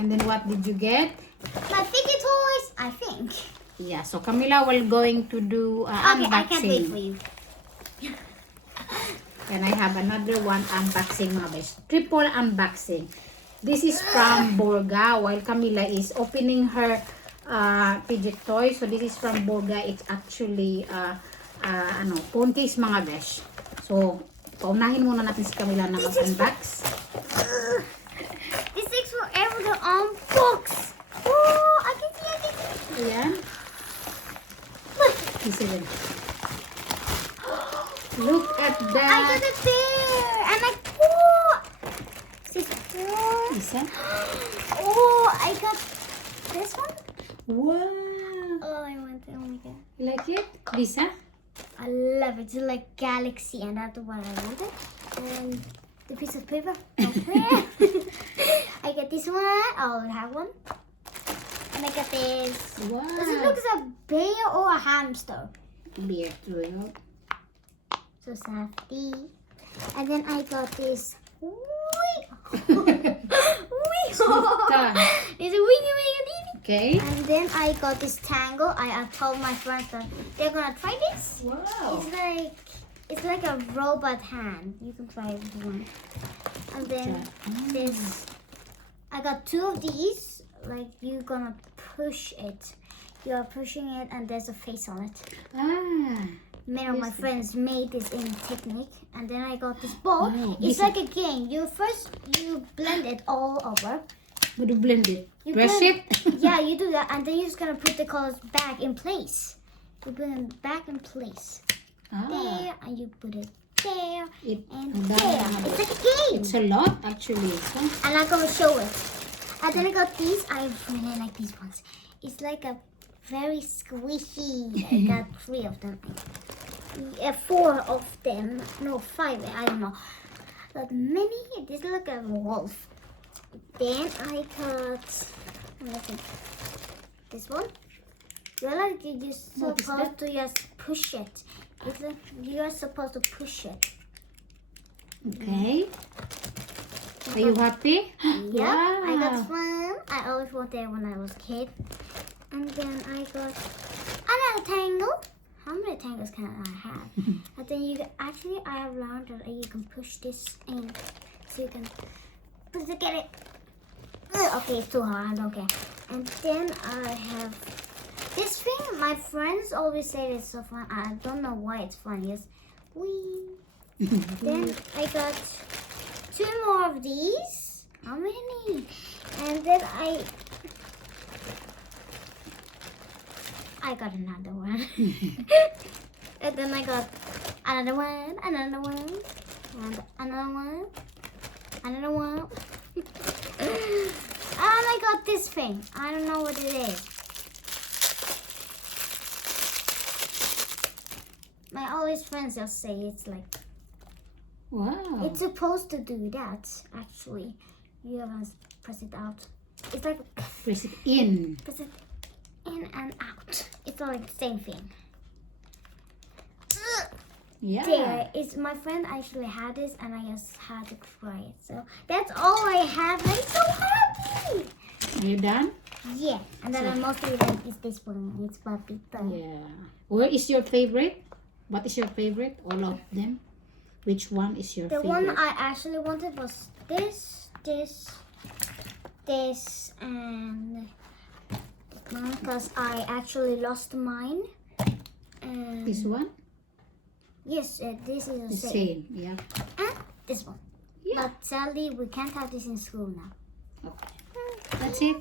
And then what did you get? My figure toys, I think. Yeah, so Camila will going to do Okay, I can't wait unboxing. for you. And I have another one unboxing, mga besh. Triple unboxing. This is from Borga while Camila is opening her fidget toy. So this is from Borga. It's actually phone case, mga besh. So paunahin muna natin si Camila na mag-unbox. This takes forever to unbox. Oh, I can see. Ayan. Look, Isa din. Look at I got that. a bear. And I, oh, sister. Isa. Oh, I got this one. Wow. Oh, I want it. Oh my god. You like it? Lisa? I love it. It's like galaxy, and that's what I wanted. And the piece of paper. Okay. I get this one. I'll have one. And I got this. Wow. Does it look like a bear or a hamster? Beer too. So safety. And then I got this. Done. It's a wingy wingy. Okay. And then I got this tangle. I told my friends that they're gonna try this. Wow. It's like a robot hand. You can try it if you want. And then this. I got two of these. Like you're gonna push it. You are pushing it, and there's a face on it. Ah. Many of my friends made this in Technique, and then I got this ball. Oh, It's this like a game. You blend it all over. Would you blend it? You Brush blend- it? Yeah, you do that, and then you're just gonna put the colors back in place. You put them back in place. Ah. There, and you put it there It, and ang there. dami It's naman. like a game. It's a lot actually. So, And I'm gonna show it. And then I got these. I really like these ones. It's like a very squishy. I got 3 of them. 4 of them. No, 5. I don't know. But many. This look like a wolf. Then I got this one. You're like you're just What is supposed to just push it. It's like you're supposed to push it. okay. Are you happy? Yeah, I got Wow. one. I always wanted when I was a kid. And then I got another tangle. How many tangles can I have? And then I have learned that you can push this in. So you can get it. Okay, it's too hard. Okay. And then I have this thing. My friends always say it's so fun. I don't know why it's fun. Yes. Wee. Then I got 2 more of these. How many? And then I got another one. And then I got another one, and another one. And I got this thing. I don't know what it is. My always friends just say it's like Wow. it's supposed to do that. Actually, you have to press it out. It's like Press it in. press it in and out. It's like the same thing. Yeah. There is my friend actually had this, and I just had to try it. So that's all I have. I'm so happy. Are you done? Yeah, and then I mostly like is this one. It's Papita. Yeah. Where is your favorite? What is your favorite? All of them? Which one is your The favorite? one I actually wanted was this, and because I actually lost mine. And This one? yes, this is The the same. same. Yeah. And this one. Yeah. But sadly, we can't have this in school now. Okay. That's it.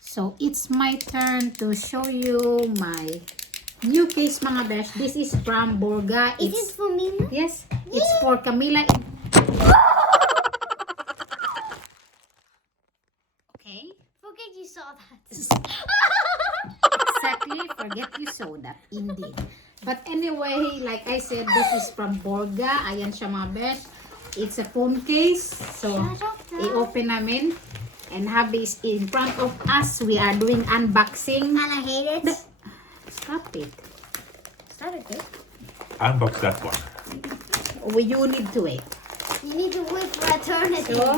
So it's my turn to show you my new case, mga besh. This is from Borga. Is it for me now? Yes, it's for Camila. Okay. Forget you saw that. Exactly. Forget you saw that. Indeed. But anyway, like I said, this is from Borga. Ayan siya, mga besh. It's a phone case. So, i-open namin. And hubby is in front of us. We are doing unboxing. And I hate it. Stop it. Start it. Unbox that one. You need to wait. You need to wait for eternity. So,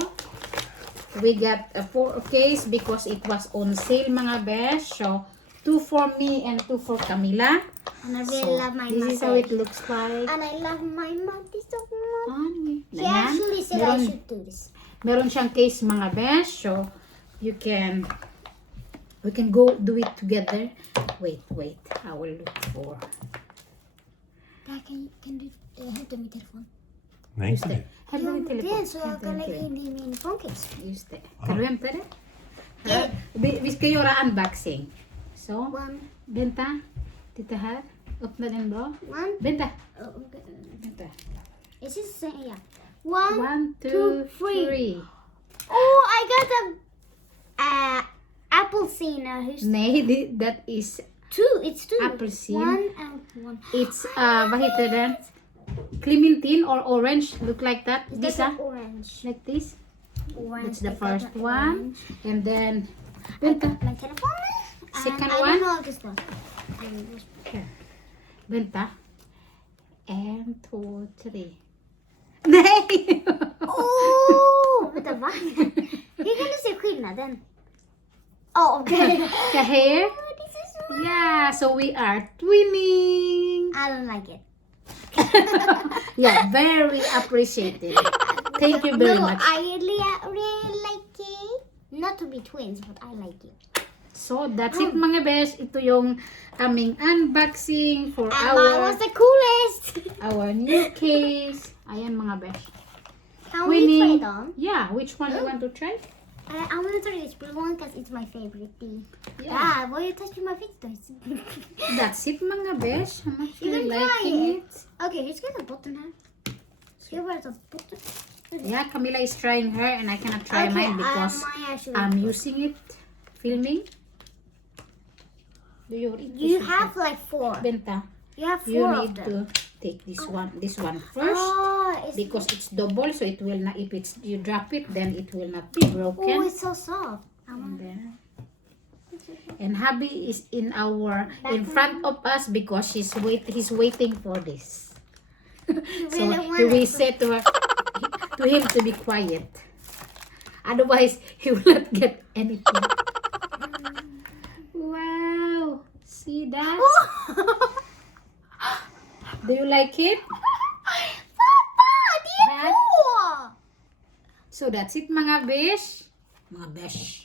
We got 4 case because it was on sale mga besh. So, 2 for me and 2 for Camila. And I really So, love my this mug. is how it looks like. And I love my mug so much. She Ayan. actually said I should do this. Meron siyang case mga besh. So, we can go do it together. Wait. I will look for. Dad, can du hämta mitt telefon? Nej, Just inte det. det. Här har vi Det är telefon. så jag kan lägga in i min phonecase. Just det. Kan du hämta det? Ja. Vi ska göra unboxing. Så, One. vänta. Titta här. Öppna den bra. One. Vänta. Oh, okay. Vänta. Is this the same? Yeah. One. 1, 2, two, three. 3. Oh, I got a apple scene. Nej, that is, Two. It's two. Apelsine. One and one. it's, vad heter den? Clementine or orange. Look like that. Is This, that orange? like this. Orange. That's the I got first an one. orange. And then, I vänta. got my telephone. Second and I one. don't know this one. Here. Vänta. 1, 2, 3. Nej! Oh! Vänta, va? Hur kan du se skillnaden? Oh, okay. The hair. Oh, this is so Yeah, so we are twinning. I don't like it. Yeah, very appreciated. Thank you very No, much. I really like it. Not to be twins, but I like it. So, that's it mga besh. Ito yung aming unboxing for And mine was our the coolest. new case. Ayan mga besh. Can we try Winning. it on? Yeah, which one you want to try? I'm gonna try this blue one because it's my favorite thing. Yeah. Dad, why are you touching my face? That's it mga besh. I'm You actually can try liking it. Okay, who's got the button here? Here where's the button? Yeah, Camila is trying her and I cannot try Okay, mine because mine actually. I'm using it filming. Do you eat You this have like 4. Benta? You have 4 You of need them. to take this one first Oh, it's, because it's double, so it will not. If it's you drop it, then it will not be oh, broken. it's so soft. And then, and hubby is in front of us because he's waiting for this. So we said to him to be quiet. Otherwise, he will not get anything. Wow! See that? Do you like it? Papa, det är på! So that's it mga besh. Mga besh.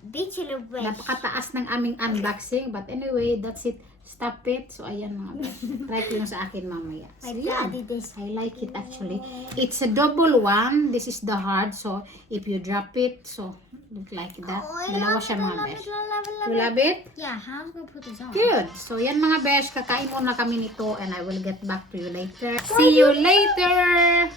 Bitch eller bitch? Napakataas ng aming unboxing. But anyway, that's it. Stop it. So ayan mga besh. Try ko yung sa akin mamaya. So My yeah, daddy this. I like it actually. It's a double one. This is the hard. So if you drop it, so look like that. Dalawa siya mga besh. You love it? Yeah, how am I gonna put this on? Good. So yan mga besh. Kakain muna kami nito and I will get back to you later. See you later!